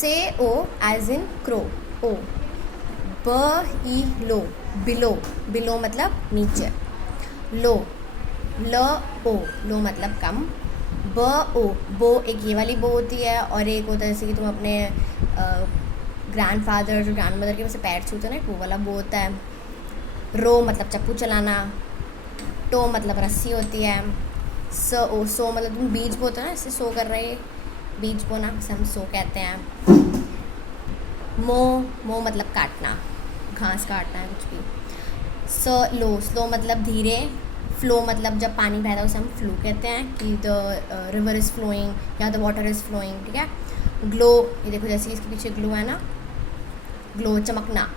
से ओ as in crow, ओ। ब ई लो, below, below मतलब नीचे। लो, ल ओ, लो मतलब कम। ब ओ, बो एक ये वाली बो होती है, और एक होता है जैसे कि तुम अपने ग्रैंड फादर और ग्रैंड मदर के वैसे पैर छूते ना, वो वाला बो होता है। रो मतलब चप्पू चलाना। टो मतलब रस्सी होती है। स ओ, सो मतलब तुम बीज बोते हो ना, इससे सो कर रहे, बीज बोना इसे हम सो कहते हैं। मो, मो मतलब काटना, घास काटना है कुछ भी। स लो, स्लो मतलब धीरे। फ्लो मतलब जब पानी बहता है उसे हम फ्लो कहते हैं, कि द रिवर इज़ फ्लोइंग या द वाटर इज़ फ्लोइंग, ठीक है। ग्लो, ये देखो जैसे इसके पीछे ग्लो है ना, ग्लो चमकना।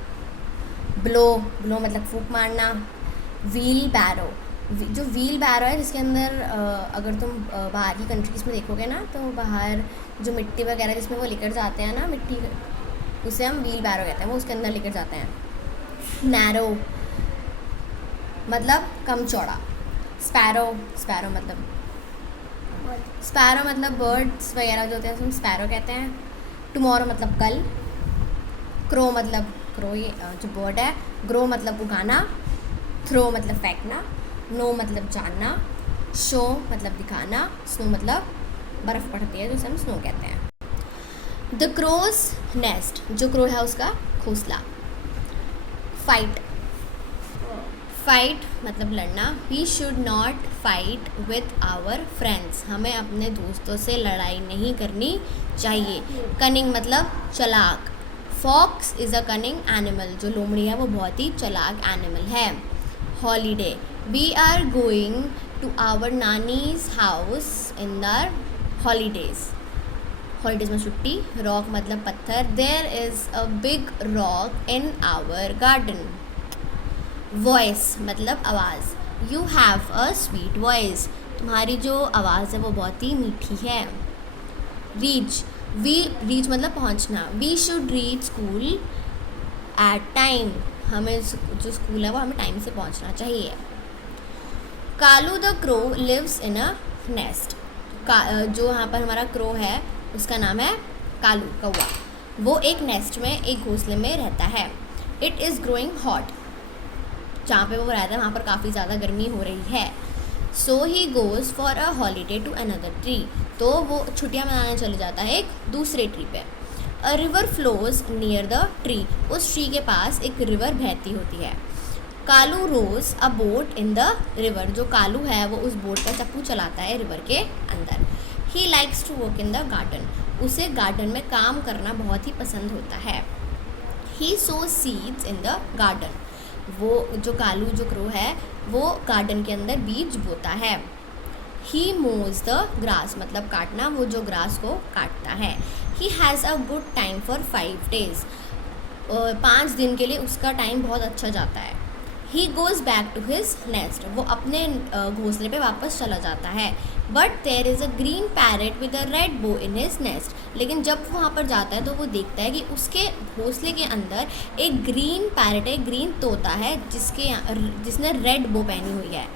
ब्लो, ब्लो मतलब फूंक मारना। व्हील बैरो, जो व्हील बैरो है जिसके अंदर अगर तुम बाहर की कंट्रीज़ में देखोगे ना, तो बाहर जो मिट्टी वगैरह जिसमें वो लेकर जाते हैं ना, मिट्टी, उसे हम व्हील बैरो कहते हैं, वो उसके अंदर लेकर जाते हैं। नैरो मतलब कम चौड़ा। स्पैरो, स्पैरो मतलब बर्ड्स वगैरह जो होते हैं, हम स्पैरो कहते हैं। टुमारो मतलब कल। क्रो मतलब क्रो, ये जो बर्ड है। ग्रो मतलब उगाना। थ्रो मतलब फेंकना। नो मतलब जानना। शो मतलब दिखाना। स्नो मतलब बर्फ़ पड़ती है, जो हम स्नो कहते हैं। द क्रोज नेस्ट, जो क्रो है उसका घोंसला। फाइट, फाइट मतलब लड़ना। We should not fight with our friends, हमें अपने दोस्तों से लड़ाई नहीं करनी चाहिए। कनिंग मतलब चालाक। Fox is a cunning animal, जो लोमड़ी है वो बहुत ही चालाक एनिमल है। Holiday, we are going to our nani's house in the holidays, holidays में छुट्टी। रॉक मतलब पत्थर। There is a big rock in our garden. Voice मतलब आवाज़। You have a sweet voice, तुम्हारी जो आवाज़ है वो बहुत ही मीठी है। रीच, रीच मतलब पहुंचना। We should reach school at time, हमें जो स्कूल है वो हमें टाइम से पहुंचना चाहिए। Kalu the crow lives in a nest, जो यहाँ पर हमारा क्रो है उसका नाम है कालू, कौवा। वो एक नेस्ट में, एक घोंसले में रहता है। इट इज़ ग्रोइंग हॉट, जहाँ पे वो रहता है वहाँ पर काफ़ी ज़्यादा गर्मी हो रही है। So he goes for a holiday to another tree, तो वो छुट्टियाँ मनाने चले जाता है एक दूसरे ट्री पे। A river flows near the tree, उस ट्री के पास एक रिवर बहती होती है। Kalu rows a boat in the river, जो कालू है वो उस बोट का चप्पू चलाता है रिवर के अंदर। He likes to work in the garden, उसे गार्डन में काम करना बहुत ही पसंद होता है। He sow seeds in the garden, वो जो कालू जो क्रो है वो गार्डन के अंदर बीज बोता है। ही मोज द ग्रास मतलब काटना, वो जो ग्रास को काटता है। He has a good time for 5 days, 5 दिन के लिए उसका टाइम बहुत अच्छा जाता है। He goes back to his nest, वो अपने घोंसले पे वापस चला जाता है। But there is a green parrot with a red bow in his nest, लेकिन जब वो वहाँ पर जाता है तो वो देखता है कि उसके घोंसले के अंदर एक ग्रीन पैरेट है, ग्रीन तोता है जिसने रेड बो पहनी हुई है।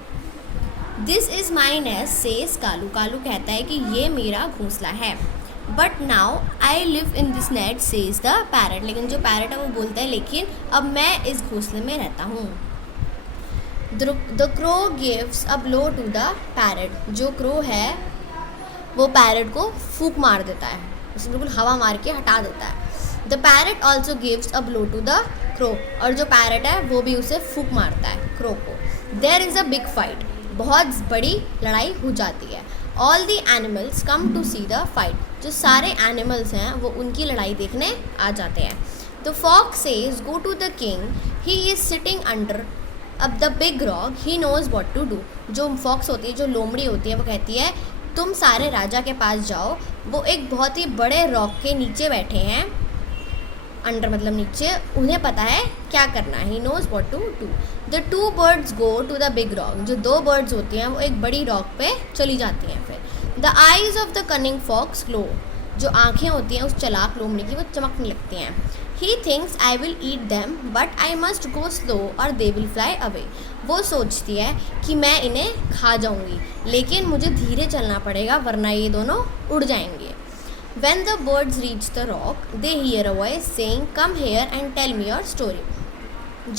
This is my nest says Kalu, Kalu कहता है कि ये मेरा घोंसला है। But now I live in this net says the parrot, लेकिन जो पैरेट है वो बोलता है लेकिन अब मैं इस घोंसले में रहता हूँ। The crow gives a blow to the parrot, जो क्रो है वो पैरेट को फूंक मार देता है, उसे बिल्कुल हवा मार के हटा देता है। The parrot also gives a blow to the crow, और जो पैरेट है वो भी उसे फूंक मारता है क्रो को। There is a big fight, बहुत बड़ी लड़ाई हो जाती है। All the animals come to see the fight, जो सारे एनिमल्स हैं वो उनकी लड़ाई देखने आ जाते हैं। The fox says go to the king, he is sitting under अब the big rock, he knows what to do, जो फॉक्स होती है, जो लोमड़ी होती है, वो कहती है तुम सारे राजा के पास जाओ, वो एक बहुत ही बड़े रॉक के नीचे बैठे हैं। अंडर मतलब नीचे, उन्हें पता है क्या करना है। He knows what to do. The 2 birds go to the big rock, जो 2 birds होती हैं वो एक बड़ी रॉक पे चली जाती हैं। फिर the eyes of the cunning fox glow, जो आँखें होती हैं उस चालाक लोमड़ी की वो चमकने लगती हैं। He thinks I will eat them but I must go slow और दे विल फ्लाई अवे, वो सोचती है कि मैं इन्हें खा जाऊंगी लेकिन मुझे धीरे चलना पड़ेगा वरना ये दोनों उड़ जाएंगे। When the birds reach the rock, they hear a voice saying, "Come here and tell me your story."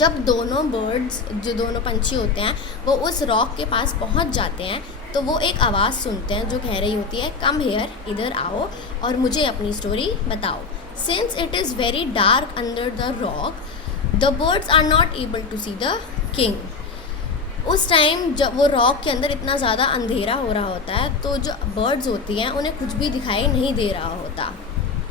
जब दोनों बर्ड्स, जो दोनों पंछी होते हैं, वो उस रॉक के पास पहुंच जाते हैं तो वो एक आवाज़ सुनते हैं जो कह रही होती है, "कम हेयर, इधर आओ और मुझे अपनी स्टोरी बताओ." Since it is very dark under the rock, the birds are not able to see the king. उस टाइम जब वो रॉक के अंदर इतना ज़्यादा अंधेरा हो रहा होता है तो जो बर्ड्स होती हैं उन्हें कुछ भी दिखाई नहीं दे रहा होता,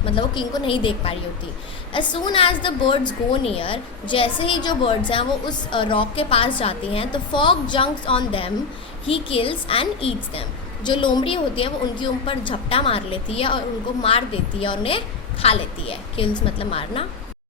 मतलब वो किंग को नहीं देख पा रही होती. As soon as the birds go near, जैसे ही जो बर्ड्स हैं वो उस रॉक के पास जाती हैं, तो fog junks on them, he kills and Yeats them. जो लोमड़ी होती है वो उनके ऊपर झपटा मार लेती है और उनको मार देती है और उन्हें खा लेती है. किल्स मतलब मारना.